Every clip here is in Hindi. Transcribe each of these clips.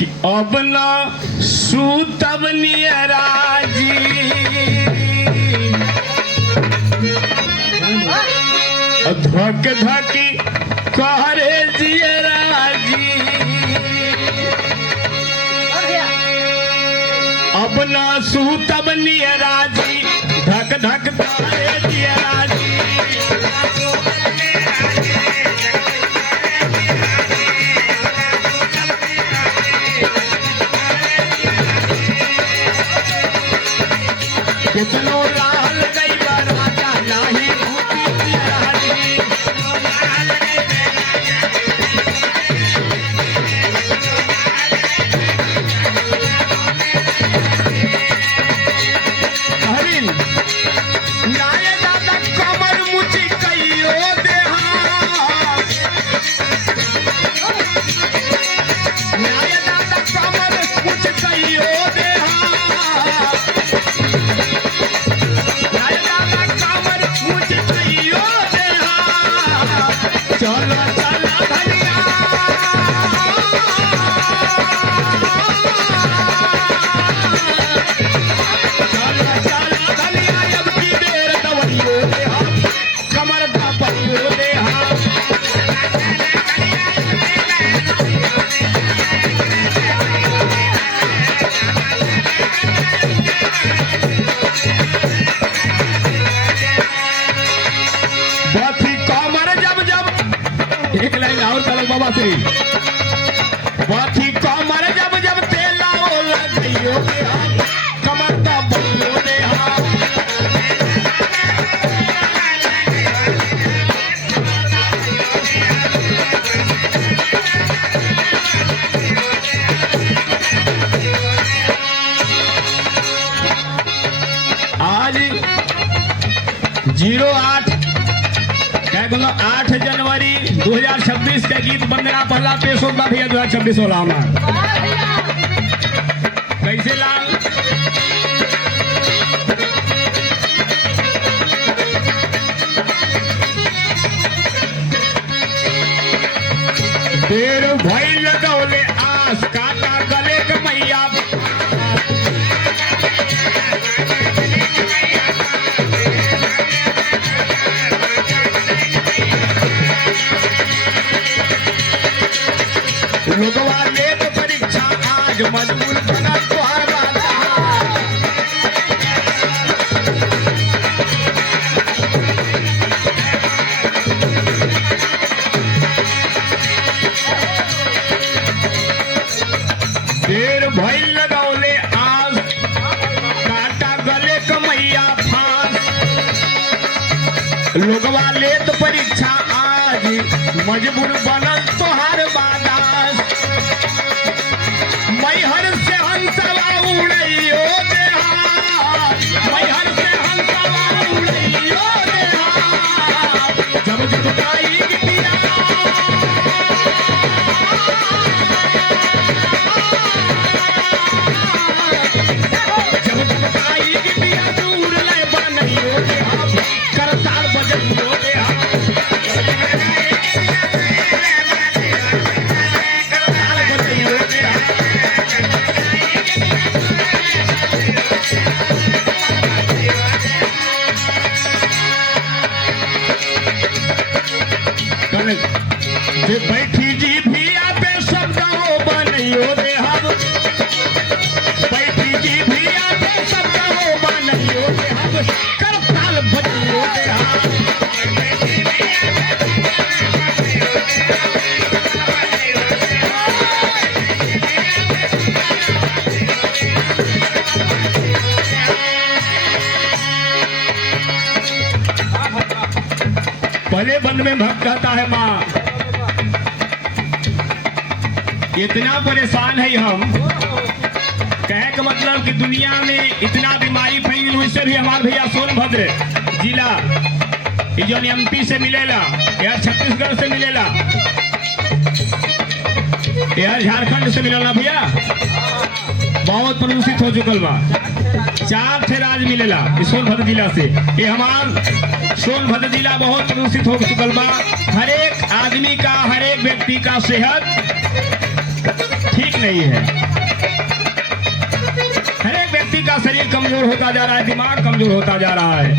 कि अब न सूतब नियराजी धक धकी करे जियराजी अब न सूतब नियराजी धक धक करे जियराजी कितनो लाल गई बराता नाही भूती जियराजी हरिन नाय दादा कमर मुची कइयो देहा नाय दादा कमर मुच कइयो देहा नाय दादा कमर मुच कइयो देहा चलो चलो धनिया चलो चलो धनिया अब की देर दवइयो देहा कमर दा पइयो देहा बाथी कमर जब जब एक लाइन और तलक बाबा श्री बाथी कमर जब जब तेला ओ लगइयो देहा कमर दा पइयो देहा आज 8 जनवरी 2026 के गीत वंदना पहला पेश होगा भैया 2026 वाला हमारा कैसे लाल देर भई लगौले आस काटा गले के मैया लोगवा लेत परीक्षा आज मजबूर बना तोहार वादा देर भइल लगौले आज काटा गले कमैया फांस लोगवा लेत परीक्षा आज मजबूर बनल तोहार वादा मैहर से हंसवा उड़ैयो देहा मैहर से हंसवा उड़ैयो देहा जब जब गाई गिटिया जब जब गाई गिटिया दूर ले बनैयो देहा करताल बजैयो देहा करताल बजैयो देहा जे बैठी जी भी आपे शब्द हो बनैयो देहा बैठी जी भी आपे शब्द हो बनैयो देहा करताल बजैयो देहा पहले बंद में भक्त कहता है माँ इतना परेशान है हम कहे का मतलब कि दुनिया में इतना बीमारी फैल गई उससे भी हमारे भैया सोनभद्र जिला जो एमपी से मिलेला या छत्तीसगढ़ से मिलेला या झारखंड से मिलेला भैया बहुत प्रदूषित हो चुकल बा 4 ठे राज्य मिलेला सोनभद्र जिला से ये हमार सोनभद्र जिला बहुत प्रदूषित हो चुकल बा हर एक आदमी का हर एक व्यक्ति का सेहत ठीक नहीं है। हर एक व्यक्ति का शरीर कमजोर होता जा रहा है, दिमाग कमजोर होता जा रहा है।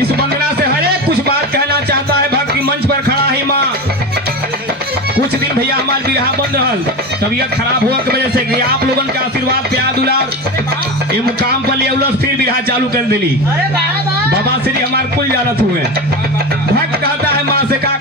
इस वंदना से हर एक कुछ बात कहना चाहता है। भक्त की मंच पर खड़ा है माँ। कुछ दिन भैया हमारे बिरहा बंद रहल, तबीयत खराब हुआ की वजह से कि आप लोगों के आशीर्वाद प्यार दुलार ये मुकाम पर ले फिर बिरहा चालू कर दिली। बाबा श्री हमारे कुल जानत हुए। भक्त कहता है माँ से का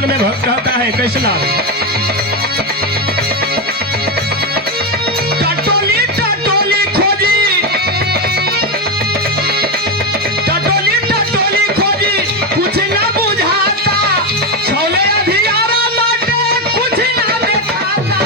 में भक्त कहता है कृष्णा टटोली टटोली खोजी, टटोली टटोली खोजी कुछ ना बुझाता, छोले अधियारा लाटे कुछ ना देखाता।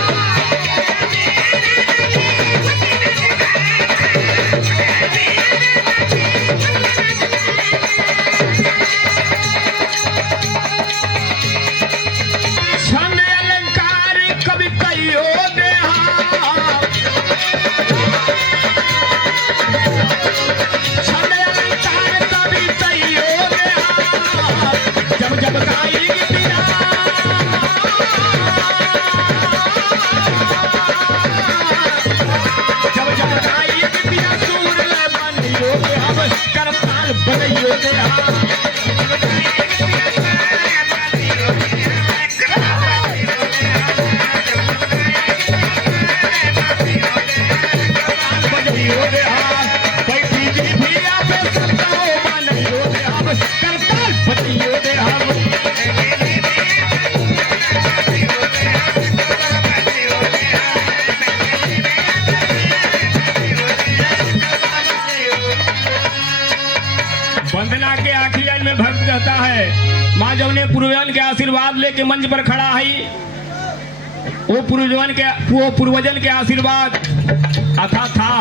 वंदना के आखिरी लाइन में भक्त कहता है माँ जौने पूर्वजन के आशीर्वाद लेके मंच पर खड़ा है, वो पूर्वजन के आशीर्वाद अथा था।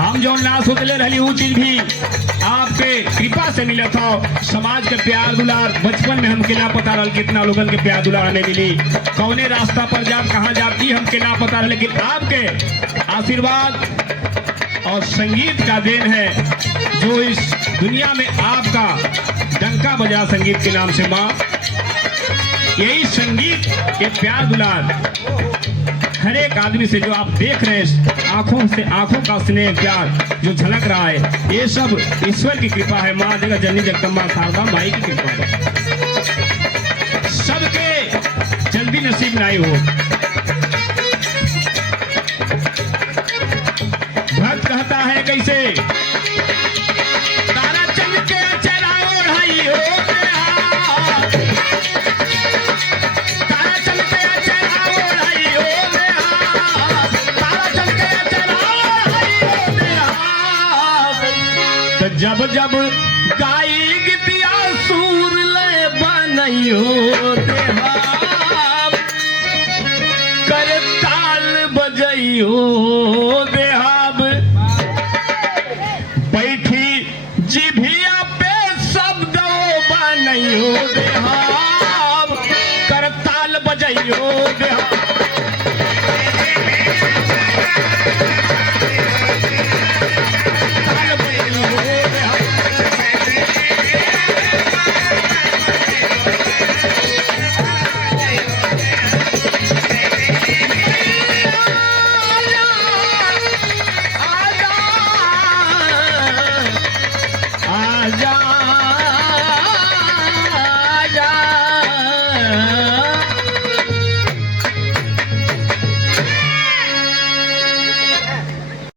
हम जो ना सोचले रही वो चीज भी आपके कृपा से मिला था। समाज के प्यार दुलार बचपन में हमके ना पता रहा, कितना लोगन के प्यार दुलार हमें मिली, कौने रास्ता पर जाब कहाँ जाती हमके ना पता रहा, लेकिन आपके आशीर्वाद और संगीत का देन है जो इस दुनिया में आपका डंका बजा संगीत के नाम से माँ। यही संगीत के प्यार दुलार हर एक आदमी से जो आप देख रहे हैं, आंखों से आंखों का स्नेह प्यार जो झलक रहा है, ये सब ईश्वर की कृपा है। माँ जगह जननी जगदम्बा शारदा माई की कृपा है। सबके जल्दी नसीब नहीं हो। भक्त कहता है कैसे तारा चंद के चला ओढ़ाई हो गया, तारा चंद के चला ओढ़ाई हो गया, तारा चंद के चला ओढ़ाई हो गया। तो जब जब गाई गीतिया सूर ले बनइयो देहा, कर ताल बजइयो